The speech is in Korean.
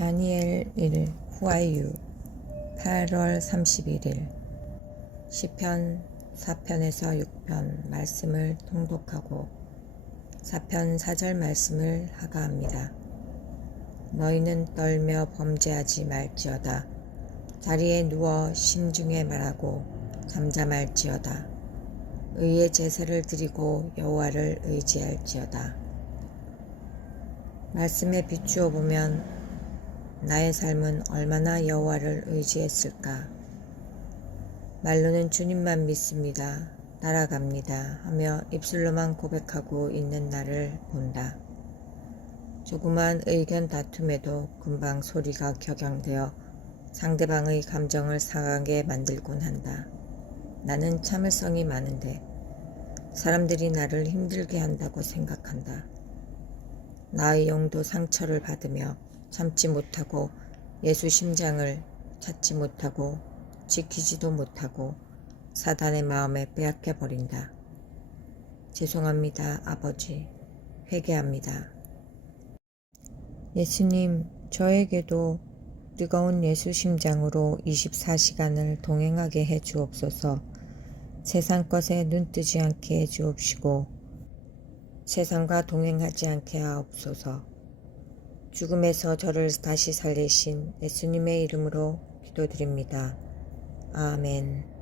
다니엘 1 후아유 8월 31일 시편 4편에서 6편 말씀을 통독하고 4편 4절 말씀을 하가합니다. 너희는 떨며 범죄하지 말지어다. 자리에 누워 심중에 말하고 잠잠할지어다. 의의 제사를 드리고 여호와를 의지할지어다. 말씀에 비추어 보면 나의 삶은 얼마나 여호와를 의지했을까? 말로는 주님만 믿습니다. 따라갑니다. 하며 입술로만 고백하고 있는 나를 본다. 조그만 의견 다툼에도 금방 소리가 격양되어 상대방의 감정을 상하게 만들곤 한다. 나는 참을성이 많은데 사람들이 나를 힘들게 한다고 생각한다. 나의 영도 상처를 받으며 참지 못하고 예수 심장을 찾지 못하고 지키지도 못하고 사단의 마음에 빼앗겨 버린다. 죄송합니다, 아버지. 회개합니다. 예수님, 저에게도 뜨거운 예수 심장으로 24시간을 동행하게 해 주옵소서. 세상 것에 눈 뜨지 않게 해 주옵시고 세상과 동행하지 않게 하옵소서. 죽음에서 저를 다시 살리신 예수님의 이름으로 기도드립니다. 아멘.